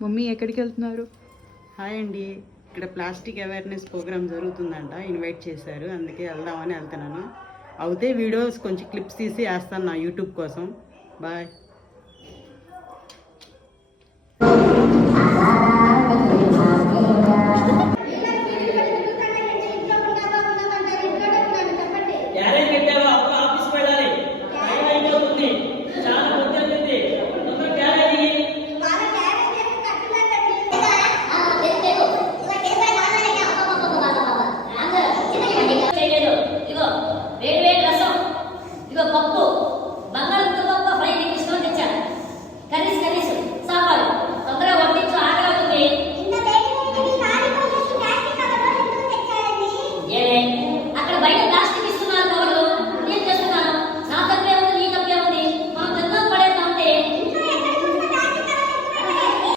Mummy ఎక్కడికి వెళ్తున్నారు? Hi అండి, ఇక్కడ ప్లాస్టిక్ అవేర్నెస్ ప్రోగ్రామ్ జరుగుతుందంట, ఇన్వైట్ చేశారు, అందుకే వెళ్దామని వెళ్తున్నాను. అవుతే వీడియోస్ కొంచెం క్లిప్స్ తీసి వేస్తాను నా యూట్యూబ్ కోసం. బాయ్.